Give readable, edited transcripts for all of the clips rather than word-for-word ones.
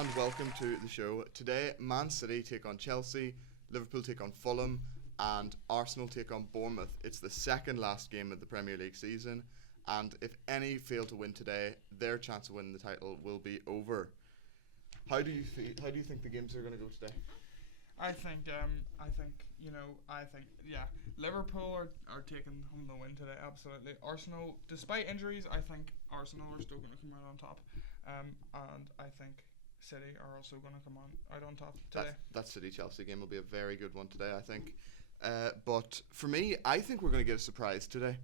and welcome to the show. Today, Man City take on Chelsea, Liverpool take on Fulham, and Arsenal take on Bournemouth. It's the second last game of the Premier League season, and if any fail to win today, their chance of winning the title will be over. How do you feel? How do you think the games are going to go today? I think, Liverpool are taking home the win today, absolutely. Arsenal, despite injuries, I think Arsenal are still going to come out on top. And I think City are also going to come out on top today. That City-Chelsea game will be a very good one today, I think. But for me, I think we're going to get a surprise today.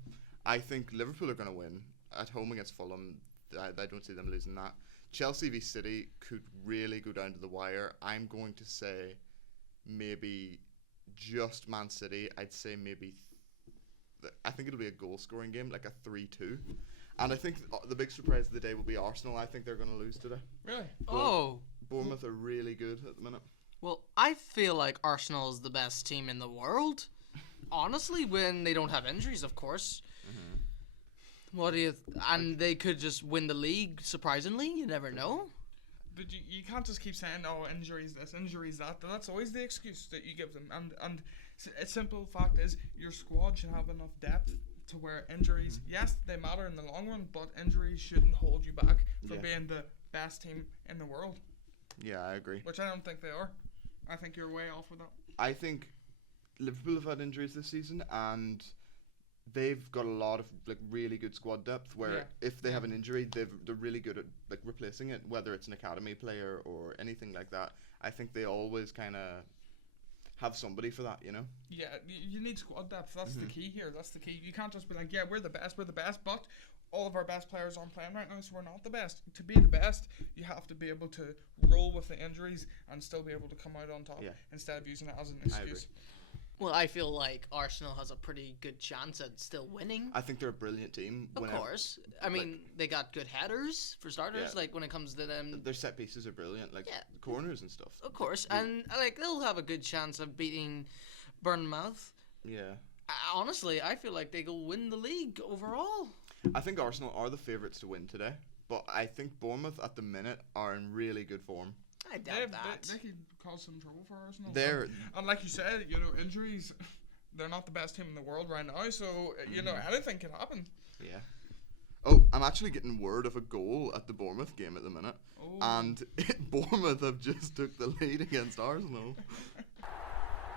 I think Liverpool are going to win at home against Fulham. I don't see them losing that. Chelsea v City could really go down to the wire. I'm going to say maybe just Man City. I'd say maybe I think it'll be a goal scoring game, like a 3-2. And I think the big surprise of the day will be Arsenal. I think they're going to lose today. Really? Bournemouth are really good at the minute. Well, I feel like Arsenal is the best team in the world. Honestly, when they don't have injuries, of course. And they could just win the league, surprisingly. You never know. But you can't just keep saying, oh, injuries this, injuries that. That's always the excuse that you give them. And a simple fact is, your squad should have enough depth to where injuries, yes, they matter in the long run, but injuries shouldn't hold you back from being the best team in the world. Yeah, I agree. Which I don't think they are. I think you're way off with that. I think Liverpool have had injuries this season, and they've got a lot of really good squad depth. Where if they have an injury, they're really good at replacing it, whether it's an academy player or anything like that. I think they always kind of have somebody for that, you know. Yeah, you need squad depth. That's the key here. That's the key. You can't just be like, yeah, we're the best, but all of our best players aren't playing right now, so we're not the best. To be the best, you have to be able to roll with the injuries and still be able to come out on top instead of using it as an excuse. Well, I feel like Arsenal has a pretty good chance at still winning. I think they're a brilliant team. Of course. I mean, they got good headers, for starters, when it comes to them. Their set pieces are brilliant, corners and stuff. Of course, and they'll have a good chance of beating Bournemouth. Yeah. Honestly, I feel like they'll win the league overall. I think Arsenal are the favourites to win today, but I think Bournemouth at the minute are in really good form. I doubt that. They could cause some trouble for Arsenal. And like you said, injuries, they're not the best team in the world right now, so, anything can happen. Yeah. Oh, I'm actually getting word of a goal at the Bournemouth game at the minute. Oh. And Bournemouth have just took the lead against Arsenal.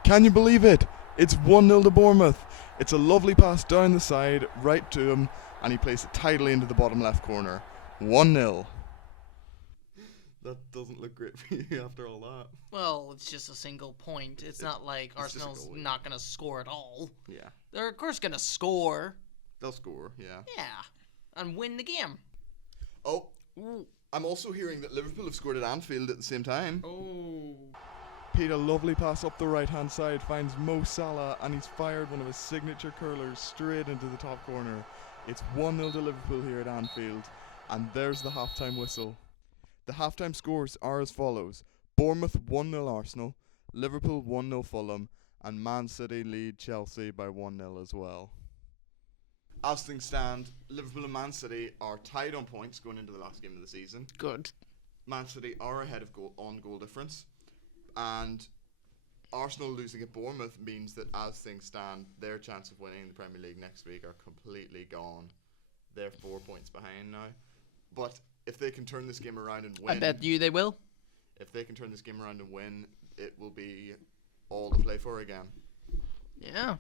Can you believe it? It's 1-0 to Bournemouth. It's a lovely pass down the side, right to him, and he plays it tidily into the bottom left corner. 1-0. That doesn't look great for you after all that. Well, it's just a single point. It's not like Arsenal's not going to score at all. Yeah. They're, of course, going to score. They'll score, yeah. Yeah. And win the game. Oh. Ooh. I'm also hearing that Liverpool have scored at Anfield at the same time. Oh. Pete, a lovely pass up the right-hand side, finds Mo Salah, and he's fired one of his signature curlers straight into the top corner. It's 1-0 to Liverpool here at Anfield, and there's the half-time whistle. The half-time scores are as follows. Bournemouth 1-0 Arsenal, Liverpool 1-0 Fulham, and Man City lead Chelsea by 1-0 as well. As things stand, Liverpool and Man City are tied on points going into the last game of the season. Good. Man City are ahead of goal difference, and Arsenal losing at Bournemouth means that as things stand, their chance of winning the Premier League next week are completely gone. They're 4 points behind now. But if they can turn this game around and win... I bet you they will. If they can turn this game around and win, it will be all to play for again. Yeah.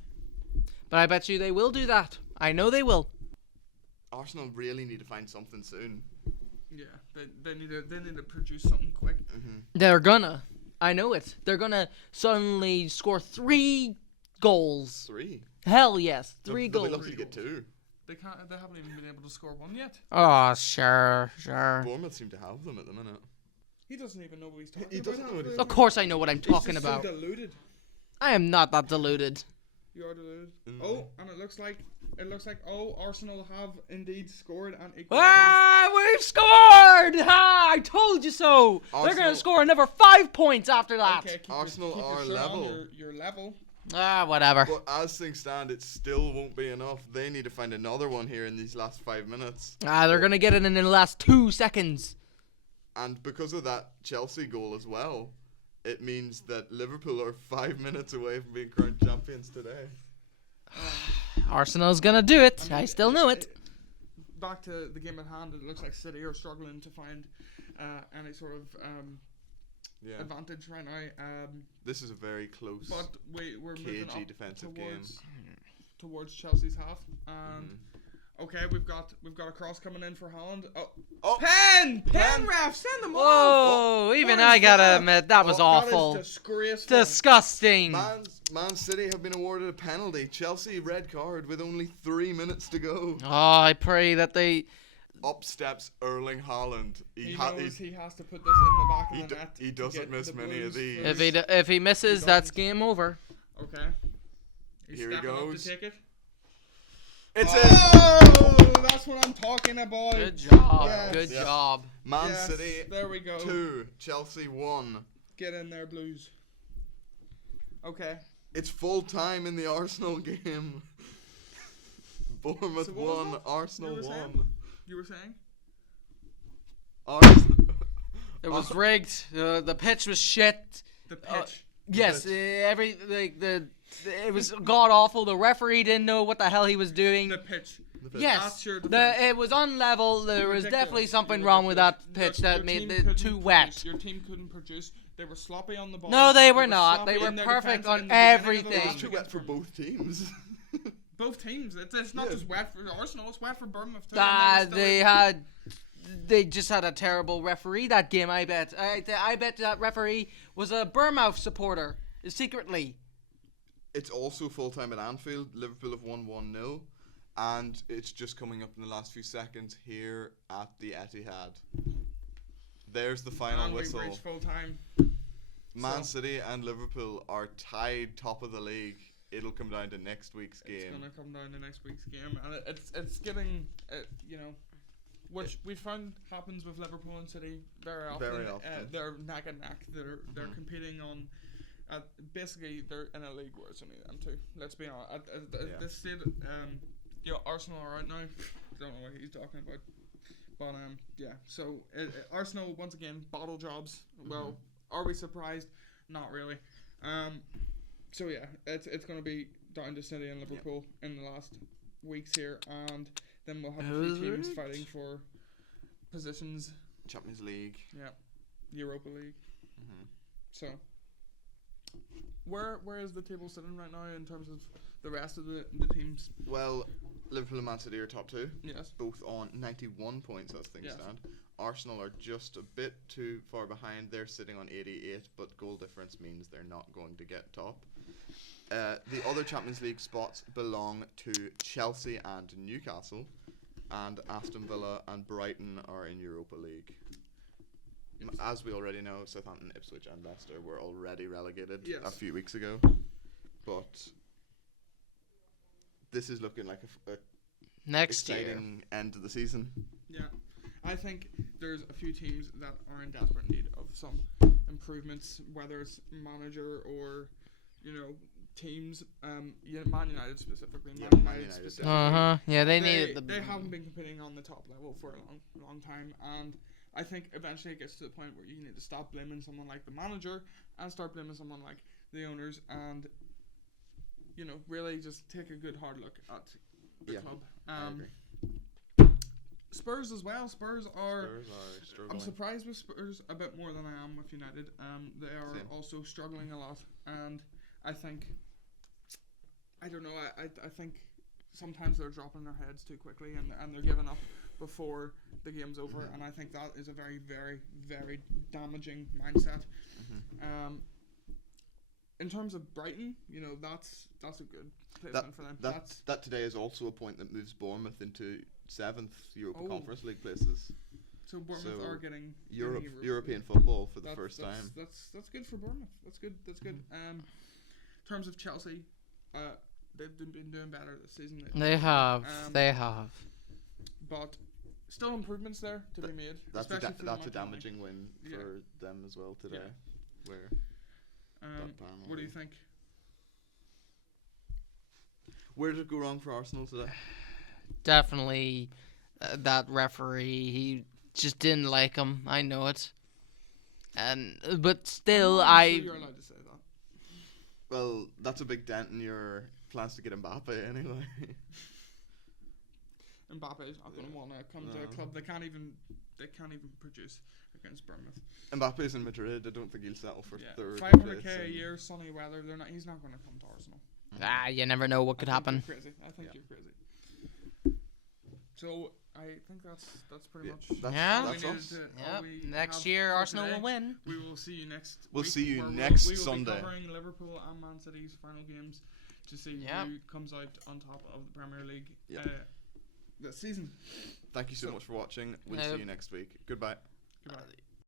But I bet you they will do that. I know they will. Arsenal really need to find something soon. Yeah, they need to produce something quick. They're gonna. I know it. They're gonna suddenly score 3 goals. 3? Hell yes, 3 goals. They'll be lucky to get 2. They haven't even been able to score 1 yet. Oh, sure. Bournemouth seem to have them at the minute. He doesn't even know what he's talking about. He doesn't know what he's Of course I know what I'm talking He's about. so deluded. I am not that deluded. You are deluded. Oh, and it looks like Arsenal have indeed scored and equalized. Ah, we've scored! Ha! I told you so. They're gonna score another 5 points after that. Okay, Arsenal are level. You're level. Ah, whatever. But as things stand, it still won't be enough. They need to find another one here in these last 5 minutes. Ah, they're gonna get it in the last 2 seconds. And because of that Chelsea goal as well, it means that Liverpool are 5 minutes away from being crowned champions today. Arsenal's gonna do it. I mean, I still know it. Back to the game at hand, it looks like City are struggling to find any sort of advantage right now. This is a very close, but we're moving cagey up defensive game. towards Chelsea's half, and okay, we've got a cross coming in for Haaland. Oh, pen ref, send them off. Whoa! Even What I is gotta that? admit that was awful. That is disgraceful. Disgusting. Man City have been awarded a penalty. Chelsea red card with only 3 minutes to go. Oh, I pray that they. Up steps Erling Haaland. He knows he has to put this in the back of the net. He doesn't miss many of these. If he misses, that's game over. Okay. He's Here he stepping up goes. to take it. It's Oh, that's what I'm talking about. Good job. Yes. Good Yes. job. Man Yes, City there we go. 2, Chelsea 1. Get in there, Blues. Okay. It's full time in the Arsenal game. Bournemouth So what was 1, that? Arsenal You were 1. saying? You were saying? Arsenal. It was rigged. The pitch was shit. The pitch. Yes, it was god awful. The referee didn't know what the hell he was doing. The pitch. Yes, That's your defense. it was unlevel. There was Ridiculous. definitely something You're wrong with that ridiculous. pitch Your that made team it couldn't too produce. wet. Your team couldn't produce. They were sloppy on the ball. No, they were not. sloppy They were in their perfect defense on in the beginning of the everything. last It's too week. wet for both teams. Both teams. It's not Yeah. just wet for Arsenal. It's wet for Bournemouth too. and they were still They just had a terrible referee that game. I bet. I bet that referee was a Bournemouth supporter secretly. It's also full time at Anfield. Liverpool have won 1-0. And it's just coming up in the last few seconds here at the Etihad. There's the final and whistle. we've reached full time. Man So- City and Liverpool are tied top of the league. It'll come down to next week's It's game. gonna come down to next week's game, and it's getting which we found happens with Liverpool and City very often. Very often. They're neck and neck. They're competing on. Basically, they're in a league where it's only them two. Let's be honest. At this state, Arsenal are out now. Don't know what he's talking about, but yeah. So Arsenal once again bottle jobs. Well, are we surprised? Not really. So yeah, it's going to be down to City and Liverpool in the last weeks here, and then we'll have a few teams fighting for positions. Champions League. Yeah, Europa League. Mhm. So where is the table sitting right now in terms of the rest of the teams? Well, Liverpool and Man City are top 2. Yes. Both on 91 points as things Yes. stand. Arsenal are just a bit too far behind. They're sitting on 88, but goal difference means they're not going to get top. The other Champions League spots belong to Chelsea and Newcastle, and Aston Villa and Brighton are in Europa League. As we already know, Southampton, Ipswich and Leicester were already relegated Yes. a few weeks ago, but this is looking like a Next year. exciting end to the season. Yeah, I think there's a few teams that are in desperate need of some improvements, whether it's manager or teams. Man United specifically. Yeah, Man Man United United specifically. Yeah, they They, needed the. they haven't been competing on the top level for a long time, and I think eventually it gets to the point where you need to stop blaming someone like the manager and start blaming someone like the owners, and really just take a good hard look at the club. I agree. Spurs as well. Spurs are. Spurs are struggling. I'm surprised with Spurs a bit more than I am with United. They are Same. also struggling a lot, and I think. I don't know. I think sometimes they're dropping their heads too quickly, and they're giving up before the game's over, and I think that is a very, very, very damaging mindset. In terms of Brighton, that's a good placement for them. That today is also a point that moves Bournemouth into 7th Europa Oh. Conference League places. So Bournemouth are getting European football for the first time. That's good for Bournemouth. That's good. In terms of Chelsea, they've been doing better this season. They have. But still improvements there to be made. That's especially for the a match damaging win Yeah. for them as well today. Yeah. Where What do you think? Where did it go wrong for Arsenal today? Definitely that referee. just didn't like him. I know it. But still, I'm sure you're allowed to say that. Well, that's a big dent in your plans to get Mbappe anyway. Mbappe is not going to want to come to a club they can't even produce against Bournemouth. Mbappe's in Madrid. I don't think he'll settle for third. 500k a year, sunny weather. He's not going to come to Arsenal. You never know what could happen. You're crazy. I think you're crazy. So I think that's pretty much. That's us. Next year, Arsenal will win. We will see you next. We'll week see you where next we will Sunday. Be covering Liverpool and Man City's final games to see who comes out on top of the Premier League this season. Thank you so much for watching. We'll see you next week. Goodbye. Goodbye.